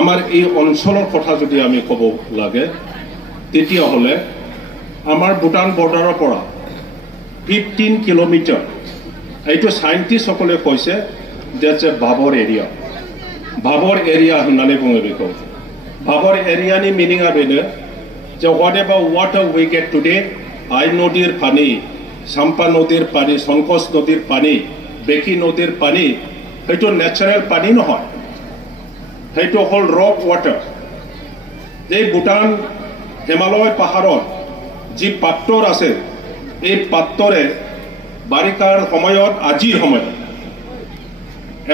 আমাৰ এই অঞ্চলৰ কথা যদি আমি ক'ব লাগে তেতিয়াহ'লে আমাৰ ভূটান বৰ্ডাৰৰ পৰা 15 কিলোমিটাৰ এইটো সাইণ্টিষ্টসকলে কৈছে that's a Babur area. Babur area होननानै बुङो बेखौ. Babur area नि meaning-आ बेनो जे whatever water we get today, I নদীৰ পানী, চাম্পা নদীৰ পানী, সংকোচ নদীৰ পানী, বেকি নদীৰ পানী, সেইটো নেচাৰেল পানী নহয়। সেইটো হ'ল ৰক ৱাটাৰ। এই ভূটান হিমালয় পাহাৰত যি পাত্তৰ আছে, এই পাত্তৰে বাৰিষাৰ সময়ত আজিৰ সময়ত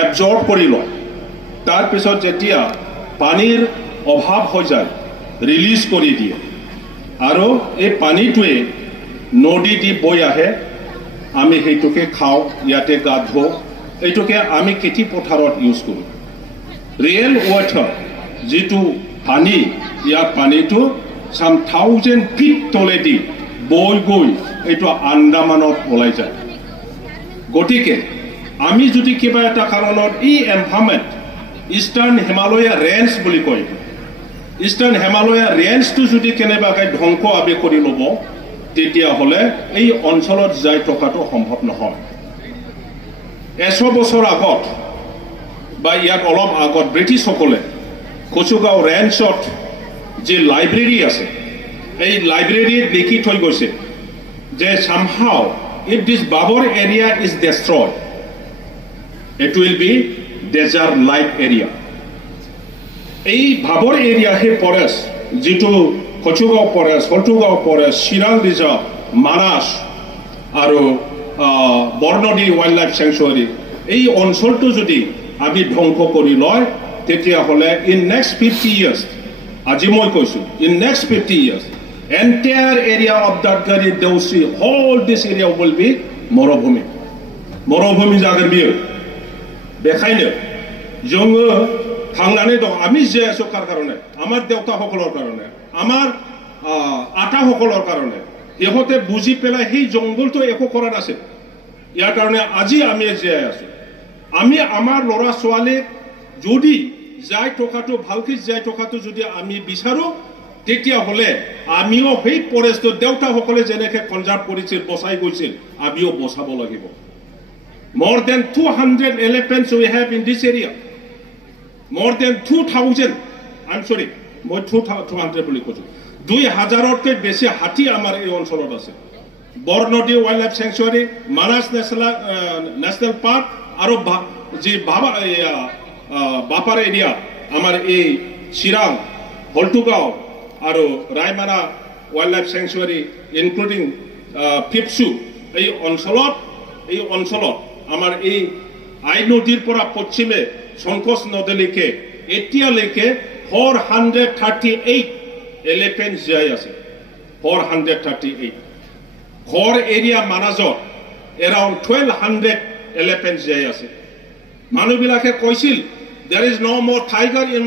এবজৰ্ব কৰি লয়। তাৰপিছত যেতিয়া পানীৰ অভাৱ হৈ যায় ৰিলিজ কৰি দিয়ে আৰু এই পানীটোৱে নদী দি বৈ আহে, আমি সেইটোকে খাওঁ, ইয়াতে গা ধুওঁ, এইটোকে আমি খেতি পথাৰত ইউজ কৰোঁ। ৰিয়েল ৱাটাৰ যিটো পানী, ইয়াৰ পানীটো চাম 1000 ফিট তলেদি বৈ গৈ এইটো আন্দামানত ওলাই যায়। গতিকে আমি যদি কিবা এটা কাৰণত এই এনভাইৰনমেণ্ট ইষ্টাৰ্ণ হিমালয়া ৰেঞ্জ বুলি কয়, ইষ্টাৰ্ণ হিমালয়া ৰেঞ্জটো যদি কেনেবাকৈ ধ্বংস আমি কৰি ল'ব, তেতিয়াহ'লে এই অঞ্চলত যাই থকাটো সম্ভৱ নহয়। 100 বছৰ আগত বা ইয়াত অলপ আগত ব্ৰিটিছসকলে কচুগাঁও ৰেঞ্জত যি লাইব্ৰেৰী আছে, এই লাইব্ৰেৰীত লিখি থৈ গৈছে যে somehow if this Babur area is destroyed, it will be desert-like area. এই Babur area হে ফৰেষ্ট, যিটো Kachugaon forest, Haltugaon forest, Chirang reserve, Manas আৰু বৰনদী ৱাইল্ড লাইফ চেংচুৱাৰী, এই অঞ্চলটো যদি আমি ধ্বংস কৰি লয়, তেতিয়াহ'লে ইন নেক্সট 50 years, আজি মই কৈছোঁ, in next 50 years, entire area of Datgari, Dausi, all this area will be মৰুভূমি। মৰুভূমি জাগৰ বিয়ে দেখাইনে जोङो थांनानै दं। আমি যে আছো কাৰ কাৰণে? আমাৰ দেউতাসকলৰ কাৰণে, আমাৰ আটাসকলৰ কাৰণে। ইহঁতে বুজি পেলাই সেই জংঘলটো একো কৰা নাছিল। ইয়াৰ কাৰণে আজি আমি জীয়াই আছো। আমি আমাৰ ল'ৰা ছোৱালীক যদি যাই থকাটো, ভালকৈ যাই থকাটো যদি আমি বিচাৰোঁ, তেতিয়াহ'লে আমিও সেই ফৰেষ্টৰ দেউতাসকলে যেনেকৈ কনজাৰ্ভ কৰিছিল, বচাই গৈছিল, আমিও বচাব লাগিব। More than 200 elephants we have in this area. More than 2000, I'm sorry, মই 200 বুলি কৈছোঁ, 2000তকৈ বেছি হাতী আমাৰ এই অঞ্চলত আছে। Barnadi wild life sanctuary, Manas national park আৰু যি বাপাৰ এৰিয়া, আমাৰ এই চিৰাং, হলটুগাঁও আৰু Raimona wild life sanctuary, including Phipsu, এই অঞ্চলত আমাৰ এই আই নদীৰ পৰা পশ্চিমে সংকোচ নদীলৈকে এতিয়ালৈকে 438 এলিফেণ্ট জীয়াই আছে। 438 ঘৰ এৰিয়া মানাজত এৰাউণ্ড 1200 এলিফেণ্ট জীয়াই আছে। মানুহবিলাকে কৈছিল there is no more tiger in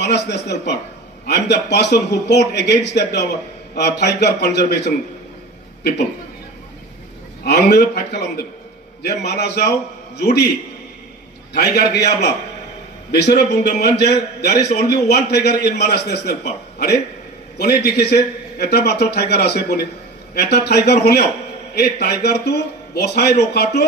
Manas National Park. I am the person who fought against that tiger conservation people. आंनो फाइट खालामदों जे मानासाव जुदि टाइगार गैयाब्ला बिसोरो बुंदोंमोन जे there is only one tiger in Manas National Park. আরে কোনে দেখিছে এটা মাত্ৰ টাইগাৰ আছে বুলি? এটা টাইগাৰ হলেও এই টাইগাৰটো বচাই ৰখাটো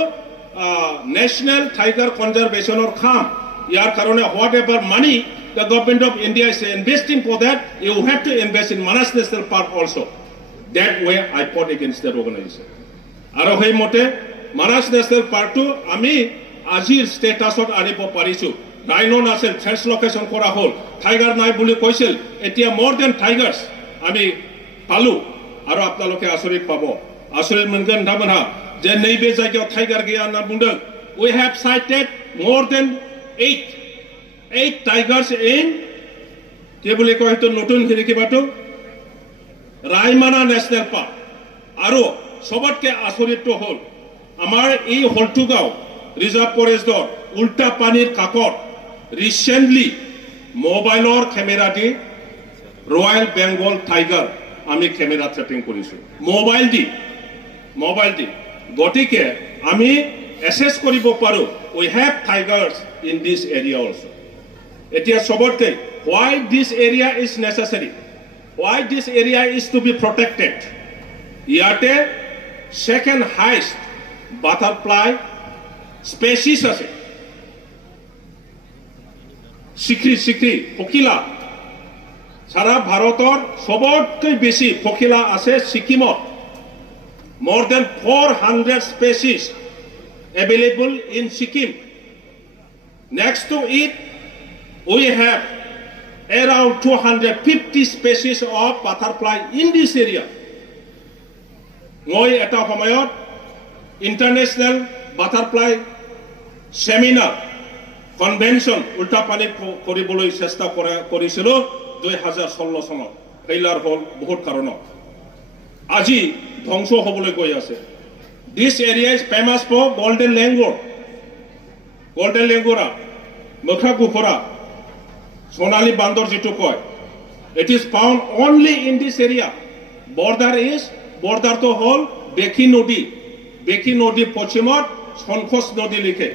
ন্যাশনাল টাইগাৰ কনজাৰভেশনৰ কাম। ইয়াৰ কাৰণে whatever money the government of India is investing for that, you have to invest in Manas National Park also. That way I fought against that organization. আৰু সেই মতে মানাস নেশ্যনেল পাৰ্কটো আমি আজিৰ ষ্টেটাছত আনিব পাৰিছোঁ। ৰাইনো নাছিল, ট্ৰেন্সলোকেশ্যন কৰা হ'ল, টাইগাৰ নাই বুলি কৈছিল, এতিয়া মোৰ দেন টাইগাৰ্ছ আমি পালোঁ। আৰু আপোনালোকে আচৰিত পাব, আচৰিত মোনগोन नोंथांमोनहा যে नैबे जायगायाव टाइगार गैया होनना बुंदों। We have sighted more than 8 tigers in কি বুলি কয় সেইটো নতুনখিনি কিবাটো ৰায়মানা নেশ্যনেল পাৰ্ক। আৰু সবতকে আচৰিতটো হ'ল আমাৰ এই হলটুগাঁও ৰিজাৰ্ভ ফৰেষ্টৰ উল্টা পানীৰ কাকত ৰিচেণ্টলি মোবাইলৰ কেমেৰা দি ৰয়েল বেংগল টাইগাৰ আমি কেমেৰা ট্ৰেপিং কৰিছোঁ। মোবাইল দি গতিকে আমি এছেছ কৰিব পাৰোঁ we have tigers in this area also. এতিয়া সবতকে why this area is necessary, why this area is to be protected. Yate second highest butterfly species আছে সিক্রি পখিলা সারা ভাৰতৰ সবতকৈ বেছি পখিলা আছে সিকিমত more than 400 species available in Sikkim. Next to it we have around 250 species of butterfly in this area. মই এটা সময়ত ইন্টাৰনেশ্যনেল বাটাৰফ্লাই সেমিনাৰ কনভেনশন উল্টা পানী কৰিবলৈ চেষ্টা কৰিছিলোঁ 2016 চনত ফেইলাৰ হ'ল বহুত কাৰণত আজি ধ্বংস হ'বলৈ গৈ আছে This area is famous for golden langora মুখা গুফৰা সোণালী বান্দৰ যেটো কয় It is found only in this area. Border to hol Beki Nodi পশ্চিমত Sonkhos Nodi লিখে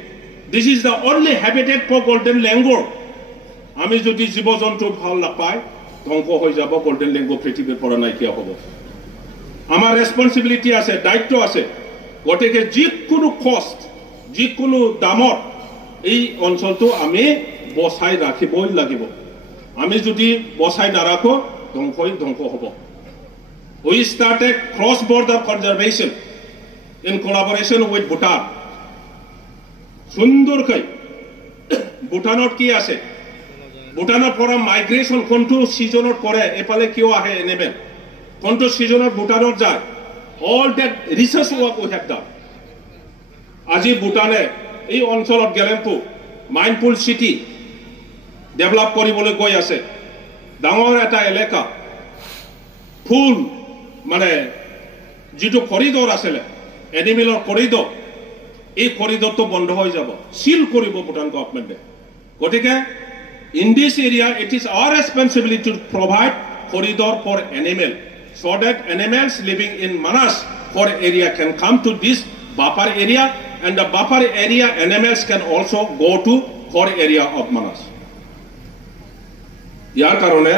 This is the only habitat for golden langur. আমি যদি জীবজন্তু ভাল নাপায় ধ্বংস হৈ যাব গোল্ডেন লেংগুৰ পৃথিৱীৰ পৰা নাইকিয়া হ'ব আমাৰ ৰেসপন্সিবিলিটি আছে দায়িত্ব আছে গতিকে যিকোনো কষ্ট যিকোনো দামত এই অঞ্চলটো আমি বচাই ৰাখিবই লাগিব আমি যদি বচাই নাৰাখো ধ্বংস হ'ব We started cross-border conservation in collaboration with Bhutan. সুন্দৰকৈ ভুটানত কি আছে ভুটানৰ পৰা মাইগ্ৰেশন কোনটো সিজনত কৰে এফালে কিয় আহে এনিমেল কোনটো সিজনত ভুটানত যায় all that research work we have done আজি ভুটানে এই অঞ্চলত গেলেম্পু মাইন্ডফুল সিটি ডেভেলপ কৰিবলৈ গৈ আছে ডাঙৰ এটা এলেকা ফুল মানে যেটো কৰিডৰ আছিল এনিমেলৰ কৰিডৰ এই কৰিডৰটো বন্ধ হৈ যাব সিল কৰিব ভুটান গভৰ্ণমেণ্টে গতিকে in this area it is our responsibility to provide corridor for animal so that animals living in Manas for area can come to this buffer area and the buffer area animals can also go to for area of Manas ইয়াৰ কাৰণে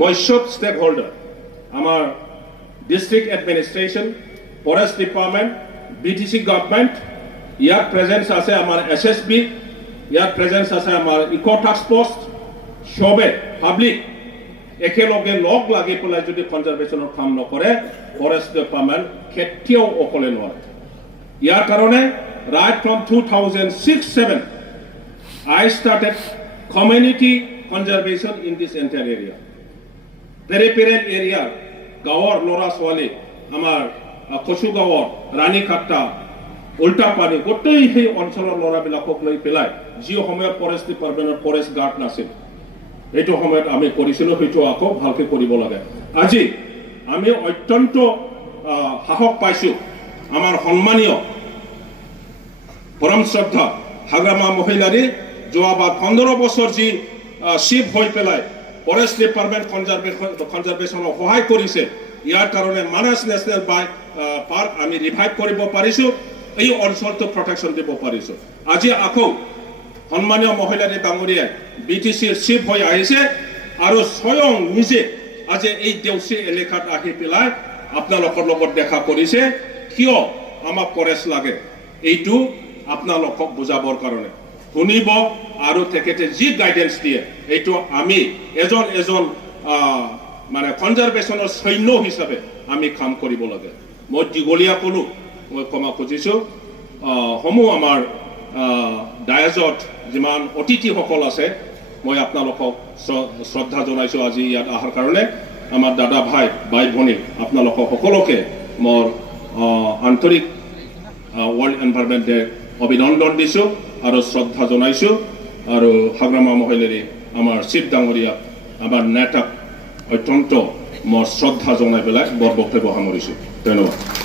মই সব stakeholder আমাৰ district administration forest department BTC government ইয়াৰ presence আছে আমাৰ SSB ইয়াৰ presence আছে আমাৰ eco task force সবে public একেলগে লগ লাগি পেলাই যদি কনজাৰভেশনৰ কাম নকৰে ফৰেষ্ট ডিপাৰ্টমেন্ট কেতিয়াও অকলে নোৱাৰে ইয়াৰ কাৰণে right from 2006-7 I started community conservation in this entire area peripheral area গাঁৱৰ লৰা ছোৱালী আমাৰ কচু গাঁৱৰ ৰাণী কাট্টা উল্টা পানী গোটেই সেই অঞ্চলৰ লৰাবিলাকক লৈ পেলাই যি সময়ত ফৰেষ্ট ডিপাৰ্টমেন্টৰ ফৰেষ্ট গাৰ্ড নাছিল এইটো সময়ত আমি কৰিছিলো সেইটো আকৌ ভালকে কৰিব লাগে আজি আমি অত্যন্ত সাহস পাইছো আমাৰ সন্মানীয় পৰম শ্ৰদ্ধা হাগ্ৰামা মহিলাৰী যোৱাবাৰ 15 বছৰ যি শিপ হৈ পেলাই ফৰেষ্ট ডিপাৰ্টমেন্ট কনজাৰভেশনৰ সহায় কৰিছে ইয়াৰ কাৰণে মানাস নেশ্যনেল পাৰ্ক আমি ৰিভাইভ কৰিব পাৰিছো এই অঞ্চলটো প্ৰটেকশন দিব পাৰিছো আজি আকৌ সন্মানীয় মহিলাৰী ডাঙৰীয়া বিটিচিৰ চিফ হৈ আহিছে আৰু স্বয়ং নিজে আজি এই দেউচি এলেকাত আহি পেলাই আপোনালোকৰ লগত দেখা কৰিছে কিয় আমাক ফৰেষ্ট লাগে এইটো আপোনালোকক বুজাবৰ কাৰণে শুনিব আৰু তেখেতে যি গাইডেন্স দিয়ে এইটো আমি এজন মানে কনজাৰভেশনৰ সৈন্য হিচাপে আমি কাম কৰিব লাগে মই দীঘলীয়া কলো মই কমা খুজিছো সমূহ আমাৰ ডায়াজত যিমান অতিথিসকল আছে মই আপোনালোকক শ্ৰদ্ধা জনাইছো আজি ইয়াত অহাৰ কাৰণে আমাৰ দাদা ভাই বাই ভনী আপোনালোকক সকলোকে মোৰ আন্তৰিক ওয়াৰ্ল্ড এনভায়ৰনমেন্ট ডে অভিনন্দন দিছো আৰু শ্ৰদ্ধা জনাইছো আৰু হাগ্ৰামা মহিলাৰী আমাৰ চিফ ডাঙৰীয়া আমাৰ নেতাক অত্যন্ত মোৰ শ্ৰদ্ধা জনাই পেলাই বৰ বক্তব্য সামৰিছো ধন্যবাদ